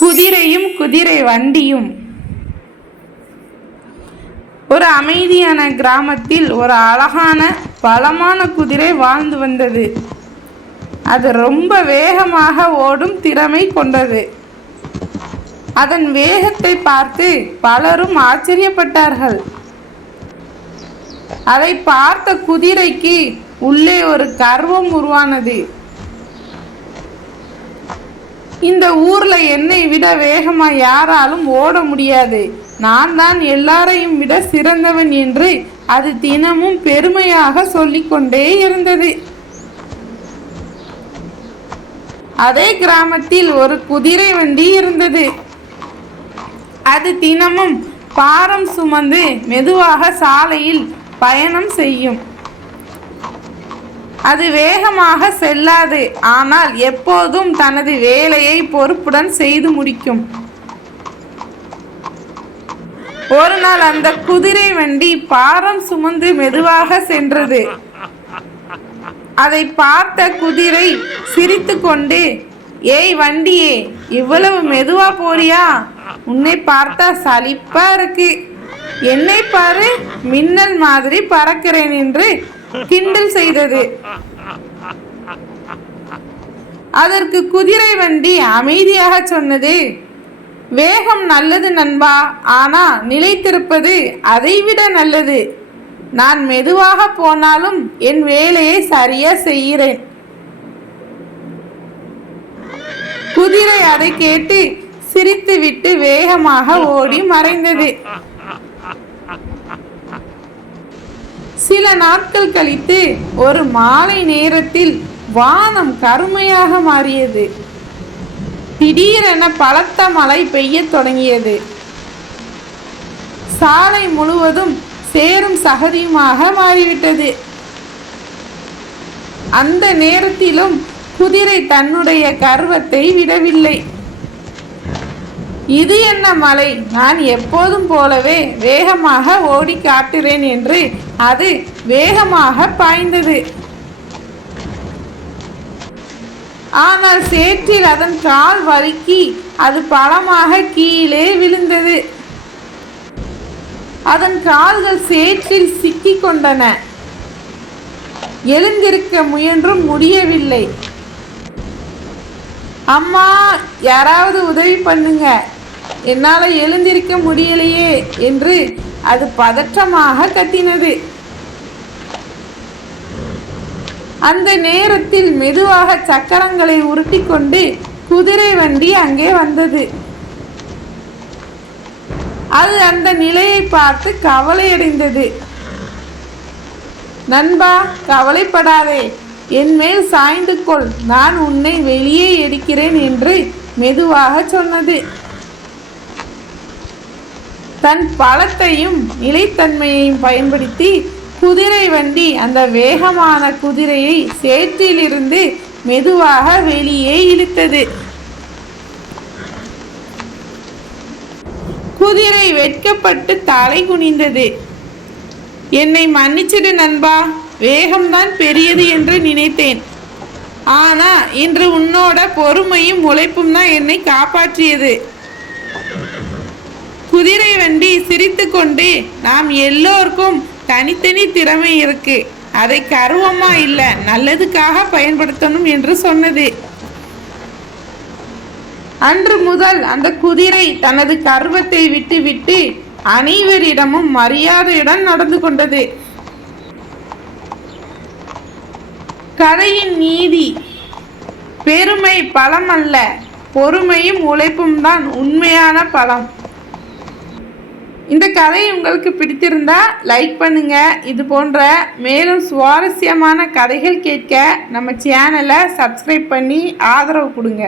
குதிரையும் குதிரை வண்டியும். ஒரு அமைதியான கிராமத்தில் ஒரு அழகான பலமான குதிரை வாழ்ந்து வந்தது. அது ரொம்ப வேகமாக ஓடும் திறமை கொண்டது. அதன் வேகத்தை பார்த்து பலரும் ஆச்சரியப்பட்டார்கள். அதை பார்த்த குதிரைக்கு உள்ளே ஒரு கர்வம் உருவானது. இந்த ஊர்ல என்னை விட வேகமா யாராலும் ஓட முடியாது. நான் தான் எல்லாரையும் விட சிறந்தவன் என்று அது தினமும் பெருமையாக சொல்லிக்கொண்டே இருந்தது. அதே கிராமத்தில் ஒரு குதிரை வண்டி இருந்தது. அது தினமும் பாரம் சுமந்து மெதுவாக சாலையில் பயணம் செய்யும். அது வேகமாக செல்லாது. ஆனால் எப்போதும் தனது வேலையை பொறுப்புடன் செய்து முடிக்கும். ஒரு நாள் அந்த குதிரை வண்டி பாரம் சுமந்து மெதுவாக சென்றது. அதை பார்த்த குதிரை சிரித்து கொண்டு ஏய் வண்டியே இவ்வளவு மெதுவா போறியா? உன்னை பார்த்தா சலிப்பா இருக்கு. என்னை பாரு மின்னல் மாதிரி பறக்கிறேன் என்று கிண்டல் செய்தது. அதற்கு குதிரை வண்டி அமைதியாக சொன்னது வேகம் நல்லது நண்பா ஆனா நிலைத்திருப்பது அதைவிட நல்லது. நான் மெதுவாக போனாலும் என் வேலையை சரியா செய்கிறேன். குதிரை அதை கேட்டு சிரித்துவிட்டு வேகமாக ஓடி மறைந்தது. சில நாட்கள் கழித்து ஒரு மாலை நேரத்தில் வானம் கருமையாக மாறியது. திடீரென பலத்த மழை பெய்யத் தொடங்கியது. சாலை முழுவதும் சேரும் சகதியுமாக மாறிவிட்டது. அந்த நேரத்திலும் குதிரை தன்னுடைய கர்வத்தை விடவில்லை. இது என்ன மலை நான் எப்போதும் போலவே வேகமாக ஓடி காட்டுறேன் என்று அது வேகமாக பாய்ந்தது. ஆனால் சேற்றில் அதன் கால் வழுக்கி அது பலமாக கீழே விழுந்தது. அதன் கால்கள் சேற்றில் சிக்கிக் கொண்டன. எழுந்திருக்க முயன்றும் முடியவில்லை. அம்மா யாராவது உதவி பண்ணுங்க. என்னால் எழுந்திருக்க முடியலையே என்று அது பதற்றமாக கத்தினது. அந்த நேரத்தில் மெதுவாக சக்கரங்களை உருட்டிக்கொண்டு குதிரை வண்டி அங்கே வந்தது. அது அந்த நிலையை பார்த்து கவலையடைந்தது. நண்பா கவலைப்படாதே. என் மேல் சாய்ந்து கொள். நான் உன்னை வெளியே எடுக்கிறேன் என்று மெதுவாக சொன்னது. தன் பலத்தையும் நிலைத்தன்மையையும் பயன்படுத்தி குதிரை வண்டி அந்த வேகமான குதிரையை சேற்றிலிருந்து மெதுவாக வெளியே இழுத்தது. குதிரை வெட்கப்பட்டு தலை குனிந்தது. என்னை மன்னிச்சிடு நண்பா வேகம்தான் பெரியது என்று நினைத்தேன். ஆனா இன்று உன்னோட பொறுமையும் உழைப்பும் தான் என்னை காப்பாற்றியது. குதிரை வண்டி சிரித்துக்கொண்டு நாம் எல்லோருக்கும் தனித்தனி திறமை இருக்கு. அதை கருவமா இல்லை நல்லதுக்காக பயன்படுத்தணும் என்று சொன்னது. அன்று முதல் அந்த குதிரை தனது கர்வத்தை விட்டு விட்டு அனைவரிடமும் மரியாதையுடன் நடந்து கொண்டது. கதையின் நீதி பெருமை பலம் அல்ல பொறுமையும் உழைப்பும் தான் உண்மையான பலம் இந்த கதை உங்களுக்கு பிடித்திருந்தா லைக் பண்ணுங்க. இது போன்ற மேலும் சுவாரஸ்யமான கதைகள் கேட்க நம்ம சேனலை சப்ஸ்கிரைப் பண்ணி ஆதரவு கொடுங்க.